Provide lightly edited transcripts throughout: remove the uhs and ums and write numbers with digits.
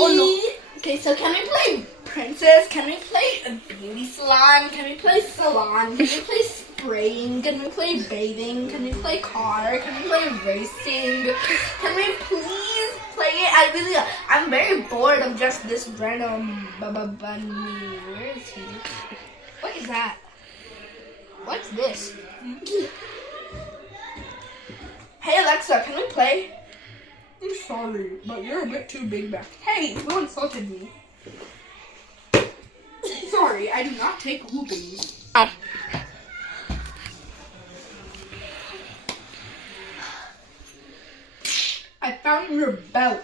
Oh no. Okay, so can we play princess? Can we play a beauty salon? Can we play salon? Can we play spraying? Can we play bathing? Can we play car? Can we play racing? Can we please play it? I'm very bored of just this random bunny. Where is he? What is that? What's this? Hey Alexa, can we play? I'm sorry, but you're a bit too big back. Hey, who insulted me? Sorry, I do not take whoopings. I found your belt.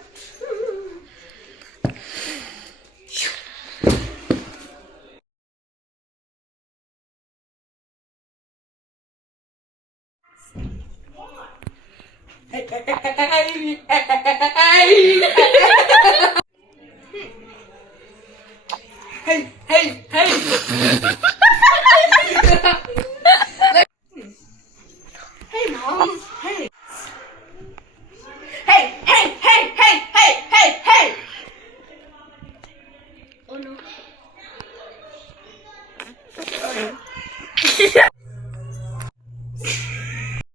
Hey, hey, hey!